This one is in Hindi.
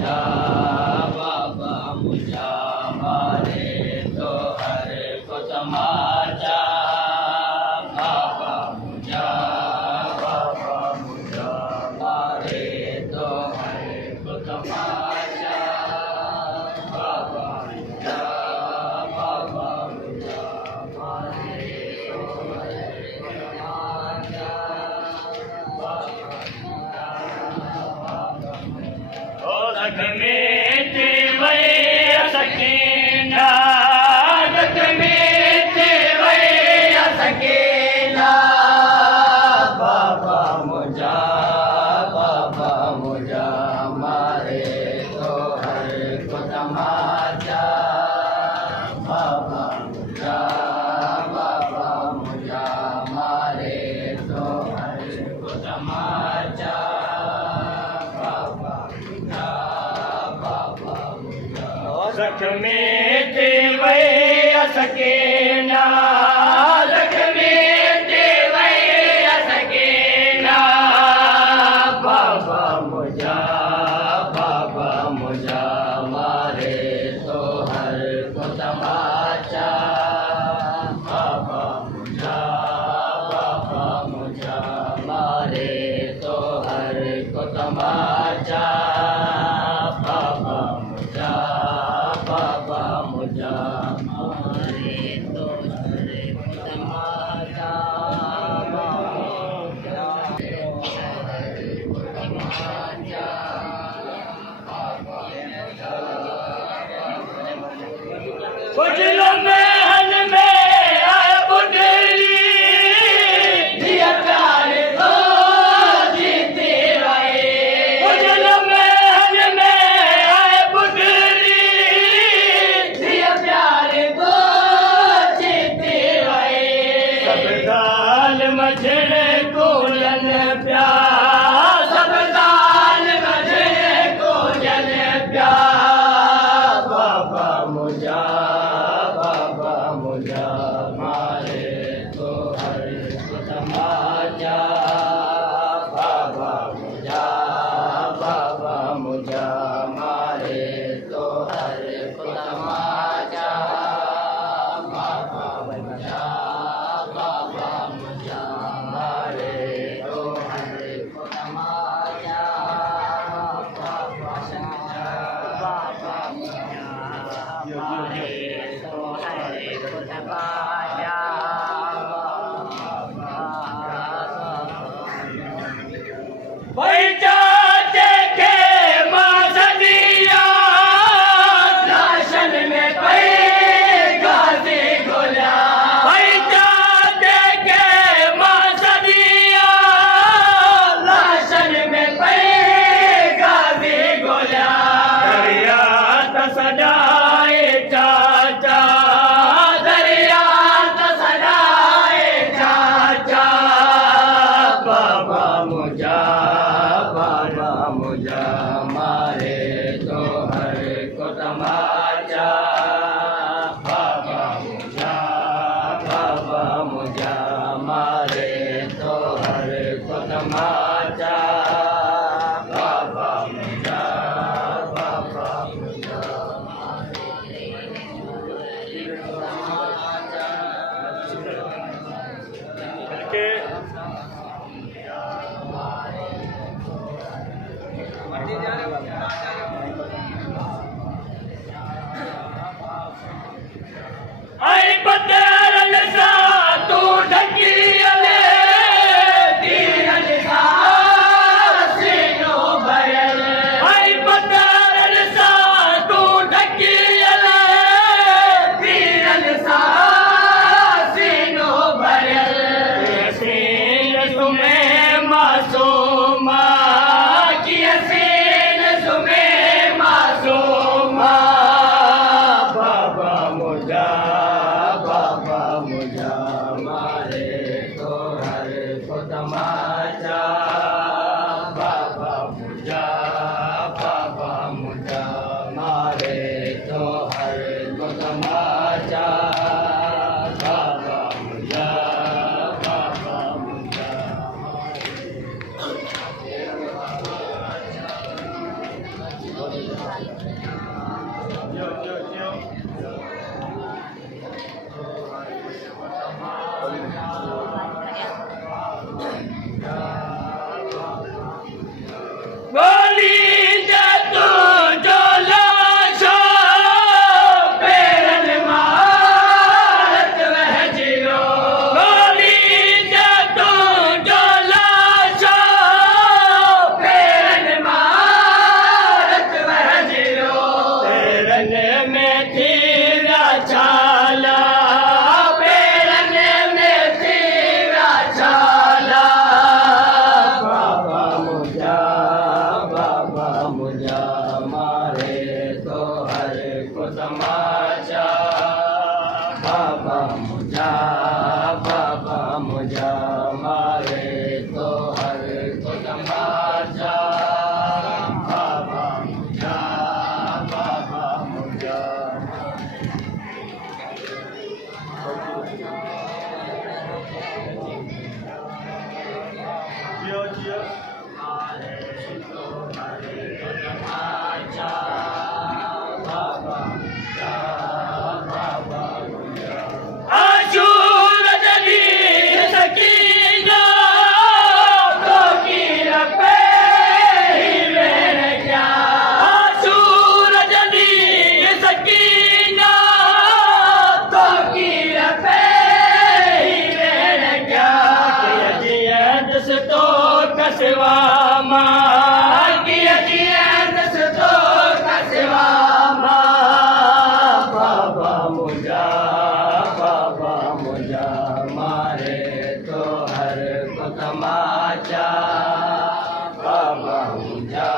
मुझा बाबा मुझा मारे तो हर को समाचा बाबा मुझा मारे तो हर को समाचा बाबा मुझा मारे तो हर को समाचा बाबा मुझा मारे तो हर को तमाचा बाबा मुझा मारे तो हर को तमाचा जख्मी देवय सकेना जख्मी देवय सकेना बाबा मुझा मारे तो हर को तमाचा बाबा मुझा मारे तो हर को तमाचा बाबा मुझा मारे तो हर को तमाचा कुचलो महल में आए बुढ़ली दिया प्यार को जीते रहे कुचलो महल में आए बुढ़ली दिया प्यार को जीते रहे सब दाल मझड़ कोलन प्यार सब दाल मझे को जल प्यार बाबा मुझा मारे तो हर को तमाचा बाबा मुझा मारे तो हर को तमाचा बाबा मुझा मारे तो हर को तमाचा बाबा मारे तो हर को तमाचा पैसा देखे मासदिया राशन में पैगा से गोला पैसा देखे मासदिया राशन में पैगा से गोला दरिया सदाए चाचा दरिया सदाए चाचा बाबा मुझा मारे तो हर को तमाचा बाबा मुझा मारे तो हर को तमाचा बाबा मुझा के બોલી જતું જોલો છો પેરન મારત વહેજીરો બોલી જતું જોલો છો પેરન મારત વહેજીરો પેરન મેથી રાછાલા પેરન મેથી રાછાલા બાબા મુજા મારે તો હર કો સમાચાર બાબા મુજા મારે તો હર કો સમાચાર બાબા મુજા Kasewama, kiya to kasewama, Baba muja mare to har ko tamacha, Baba muja